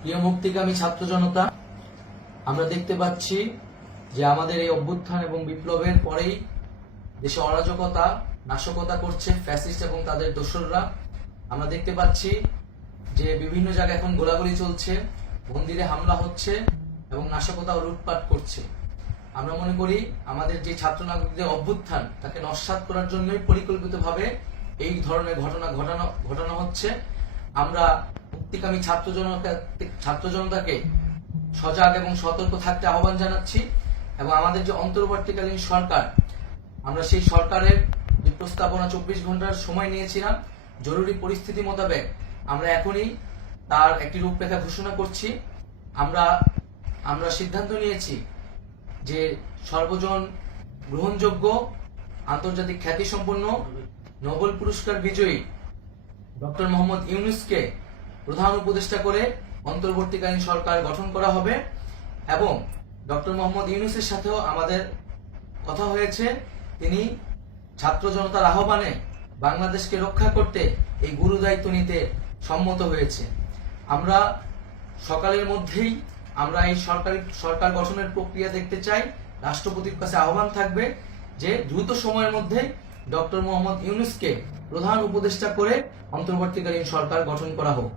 প্রিয় মুক্তিকামী ছাত্র জনতা, আমরা দেখতে পাচ্ছি যে আমাদের এই অভ্যুত্থান এবং বিপ্লবের পরেই দেশে অরাজকতা নাশকতা করছে ফ্যাসিস্ট এবং তাদের দোসররা। আমরা দেখতে পাচ্ছি যে বিভিন্ন জায়গায় এখন গোলাগুলি চলছে, মন্দিরে হামলা হচ্ছে এবং নাশকতা ও লুটপাট করছে। আমরা মনে করি আমাদের যে ছাত্র নাগরিকদের অভ্যুত্থান তাকে নস্যাৎ করার জন্যই পরিকল্পিতভাবে এই ধরনের ঘটনা হচ্ছে। আমরা মুক্তিকামী ছাত্র জনতাকে সজাগ এবং সতর্ক থাকতে আহ্বান জানাচ্ছি এবং আমাদের যে অন্তর্বর্তীকালীন সরকার, আমরা সেই সরকারের যে প্রস্তাবনা 24 ঘন্টার সময় নিয়েছিলাম, জরুরি পরিস্থিতি মোতাবেক আমরা এখনই তার একটি রূপরেখা ঘোষণা করছি। আমরা সিদ্ধান্ত নিয়েছি যে সর্বজন গ্রহণযোগ্য আন্তর্জাতিক খ্যাতিসম্পন্ন নোবেল পুরস্কার বিজয়ী ডক্টর মোহাম্মদ ইউনূসকে প্রধান উপদেষ্টা করে অন্তর্বর্তীকালীন সরকার গঠন করা হবে এবং ডক্টর মোহাম্মদ ইউনূসের সাথেও আমাদের কথা হয়েছে। তিনি ছাত্র জনতার আহ্বানে বাংলাদেশকে রক্ষা করতে এই গুরু দায়িত্ব নিতে সম্মত হয়েছে। আমরা সকালের মধ্যেই আমরা এই সরকার গঠনের প্রক্রিয়া দেখতে চাই। রাষ্ট্রপতির কাছে আহ্বান থাকবে যে দ্রুত সময়ের মধ্যে ডক্টর মোহাম্মদ ইউনূসকে প্রধান উপদেষ্টা করে অন্তর্বর্তীকালীন সরকার গঠন করা হোক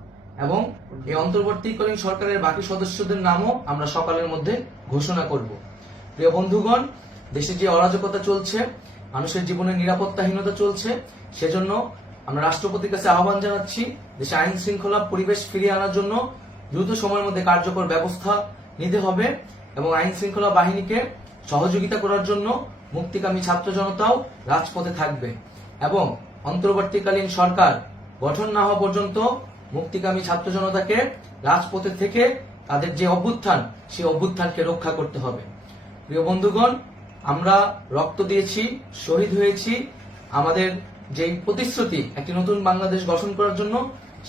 এবং এই অন্তর্বর্তীকালীন সরকারের বাকি সদস্যদের নামও আমরা সকালের মধ্যে ঘোষণা করব। প্রিয় বন্ধুগণ, দেশে যে অরাজকতা চলছে, মানুষের জীবনের নিরাপত্তাহীনতা চলছে, সেজন্য আমরা রাষ্ট্রপতির কাছে আহ্বান জানাচ্ছি দেশে আইন শৃঙ্খলা পরিবেশ ফিরিয়ে আনার জন্য দ্রুত সময়ের মধ্যে কার্যকর ব্যবস্থা নিতে হবে এবং আইন শৃঙ্খলা বাহিনীকে সহযোগিতা করার জন্য মুক্তিকামী ছাত্র জনতাও রাজপথে থাকবে এবং অন্তর্বর্তীকালীন সরকার গঠন না হওয়া পর্যন্ত মুক্তিকামী ছাত্র জনতাকে রাজপথে থেকে তাদের যে অভ্যুত্থান, সেই অভ্যুত্থানকে রক্ষা করতে হবে। প্রিয় বন্ধুগণ, আমরা রক্ত দিয়েছি, শহীদ হয়েছি। আমাদের যে প্রতিশ্রুতি একটি নতুন বাংলাদেশ গঠন করার জন্য,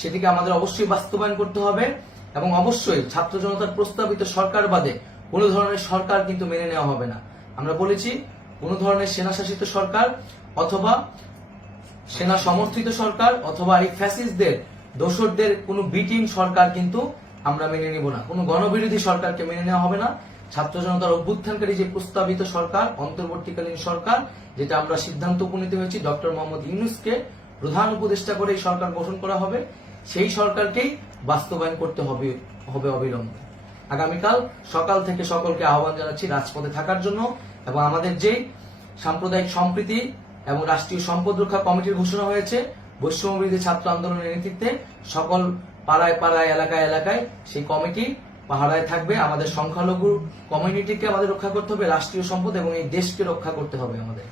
সেটিকে আমাদের অবশ্যই বাস্তবায়ন করতে হবে এবং অবশ্যই ছাত্র জনতার প্রস্তাবিত সরকার বাদে কোনো ধরনের সরকার কিন্তু মেনে নেওয়া হবে না। আমরা বলেছি কোনো ধরনের সেনা শাসিত সরকার অথবা সেনা সমর্থিত সরকার অথবা এই ফ্যাসিস্টদের দোসরদের কোনো বিটিম সরকার কিন্তু আমরা মেনে নিব না। কোনো গণবিরোধী সরকারকে মেনে নেওয়া হবে না। ছাত্র জনতার অভ্যুত্থানকারী যে প্রস্তাবিত সরকার, অন্তর্বর্তীকালীন সরকার, যেটা আমরা সিদ্ধান্ত উপনীত হয়েছি ডক্টর মোহাম্মদ ইউনূসকে প্রধান উপদেষ্টা করে এই সরকার গঠন করা হবে, সেই সরকারকেই বাস্তবায়ন করতে হবে অবিলম্বে। আগামীকাল সকাল থেকে সকলকে আহ্বান জানাচ্ছি রাজপথে থাকার জন্য এবং আমাদের যে সাম্প্রদায়িক সম্প্রীতি এবং রাষ্ট্রীয় সম্পদ রক্ষা কমিটির ঘোষণা হয়েছে বৈষম্যবিরোধী ছাত্র আন্দোলনের নেতৃত্বে, সকল পাড়ায় পাড়ায় এলাকায় এলাকায় সেই কমিটি পাহারায় থাকবে। আমাদের সংখ্যালঘু কমিউনিটিকে আমাদের রক্ষা করতে হবে, রাষ্ট্রীয় সম্পদ এবং এই দেশকে রক্ষা করতে হবে আমাদের।